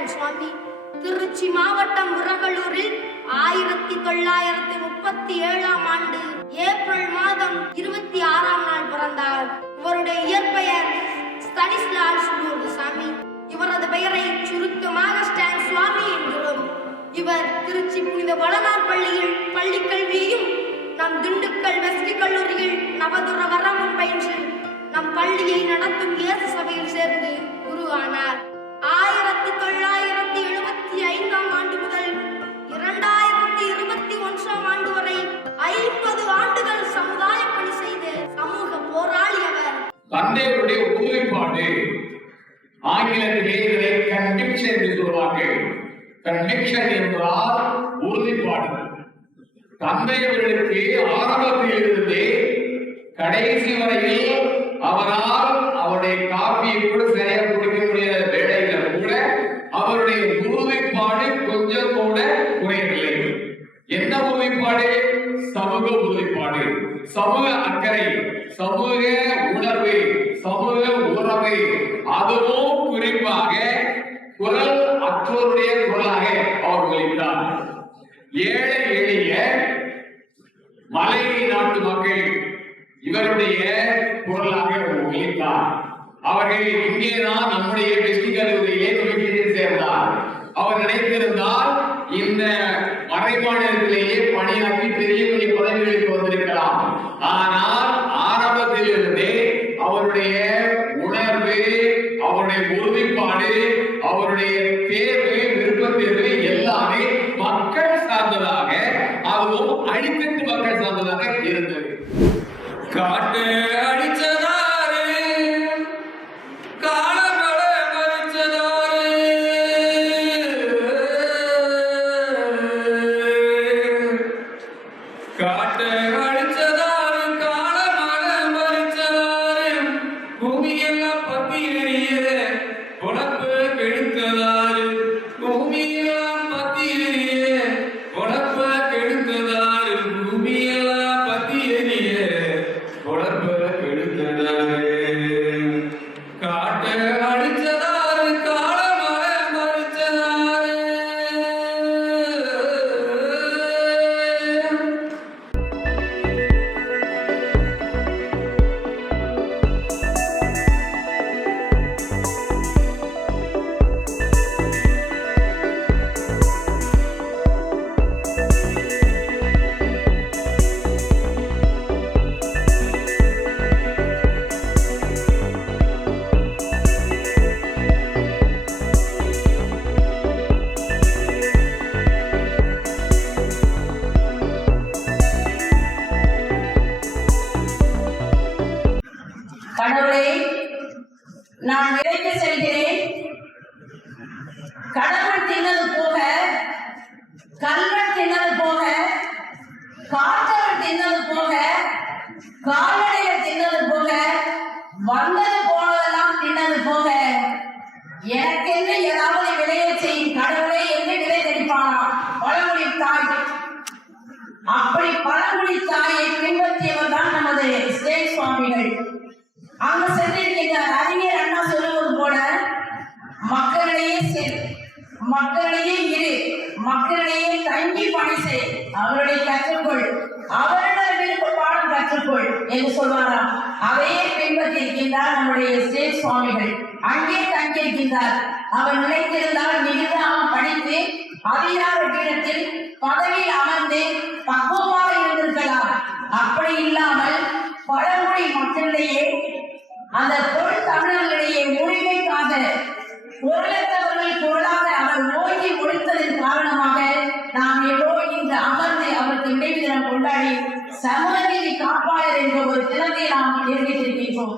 ஸ்டான்ஸ்வாமி திருச்சி மாவட்டம் உரகலூரில் 1937ஆம் ஆண்டு ஏப்ரல் மாதம் 26ஆம் நாள் பிறந்தார். இவருடைய இயற்பெயர் ஸ்டானிஸ்லாவ். இவரது பெயரை சுருக்கமாக ஸ்டான்ஸ்வாமி என்கிறோம். இவர் திருச்சி புனித வளனார் பள்ளியில் பள்ளி கல்வியையும் நம் திண்டுக்கல் வெஸ்டி கல்லூரியில் நவதுர வரமும் பயின்று நம் பள்ளியை நடத்தும் இயேசு சபையில் சேர்ந்து உருவானார். 1975ஆம் ஆண்டு முதல் 2021ஆம் ஆண்டு வரை 50 ஆண்டுகள் சமுதாய பணி செய்த சமூக போராளி அவர். தந்தையுடைய உறுதிப்பாடு, ஆங்கிலத்திலே இதை கன்விக்ஷன் என்று சொல்வார்கள். கன்விக்ஷன் என்றால் உறுதிப்பாடு. தந்தையவர்களுக்கு ஆரம்பத்தில் இருந்தே கடைசி வரையில் அவரால் அவருடைய காப்பியை கூட சரியாக குடிக்க முடியாத வேளையில கூட அவருடைய உறுதிப்பாடு கொஞ்சம் கூட குறையவில்லை. என்ன உறுதிப்பாடு? சமூக உறுதிப்பாடு, சமூக அக்கறை, சமூக உணர்வு, சமூக உறவு. அதுவும் குறிப்பாக குரல் அற்றோருடைய குரலாக அவர் ஒலித்தார். ஏழை எளிய மலை நாட்டு மக்கள் இவருடைய குரலாக ஒலித்தார். அவர்கள் இங்கேதான் நம்முடைய வெஸ்டி கல்லூரியிலே தொழிற்சியில் சேர்ந்தார். அவர் நினைத்திருந்தால் இந்த மறைமாநிலத்திலேயே பணியாற்றி பெரிய பெரிய பதவிகளுக்கு வந்திருக்கலாம். ஆனால் ஆரம்பத்திலிருந்தே அவருடைய உணர்வு, அவருடைய உறுதிப்பாடு, அவருடைய தேர்வு, விருப்ப தேர்வு எல்லாமே மக்கள் சார்ந்ததாக, அதுவும் அடித்தட்டு மக்கள் சார்ந்ததாக இருந்தது. காட்டு அடிச்சதாரு, காலமழை மறிச்சதாரு, காட்டு அடிச்சதாரு, காலமழை மறிச்சதாரு, பூமியெல்லாம் பத்தி எரிய உனக்கு கெடுத்ததாரு, பூமியெல்லாம் பத்தி எரிய உனக்கு கெடுத்ததாரு, பூமியெல்லாம் பத்தி எரிய உனக்கு கெடுத்ததாரு, காட்டு அடிச்சதாரு, காலமழை மறிச்சதாரு. கடவுளே, நான் விலைக்கு செல்கிறேன். கடவுள் தின்னது போக, கல்வன் தின்னது போக, காற்றவன் தின்னது போக, கால்நடைகள் தின்னது போக, வந்தது போனதெல்லாம் தின்னது போக, எனக்கென்று ஏதாவது விளைய செய்யும் கடவுளே என்று விலை தெரிப்பானா பழமொழி தாய். அப்படி பழமொழி தாயை பின்பற்றியவர் தான் நமது ஸ்டான்ஸ்வாமிகள். அங்கு சென்றிருக்கிறார். அறிஞர் அண்ணா சொல்லுவது போல, மக்களிடையே செல், மக்களிடையே இரு, மக்களிடையே தங்கி பணி செய், அவருடைய கற்றுக்கொள், அவருடைய விருப்ப பாடம் கற்றுக்கொள் என்று சொல்வாராம். அதையே பின்பற்றியிருக்கின்றார் நம்முடைய ஸ்டான்ஸ்வாமிகள். அங்கே தங்கியிருக்கின்றார். அவர் நினைத்திருந்தால் மிகுந்தாமல் படித்து அதிகார பீடத்தில் பதவியில் அமர்ந்து பக்குவமாக இருந்திருக்கலாம். அப்படி இல்லாமல் பழமொழி மக்களிடையே, அந்த பொருள் தமிழர்களிடையே உரிமைக்காக பொருளத்தவர்கள் பொருளாக அவர் ஓங்கி முடித்ததன் காரணமாக நாம் எவ்வளோ இன்று அமர்ந்து அவருக்கு நினைவு தினம் கொண்டாடி சமூக நீதி காப்பாளர் என்ற ஒரு தினத்தை நாம் நிறைவேற்றிருக்கின்றோம்.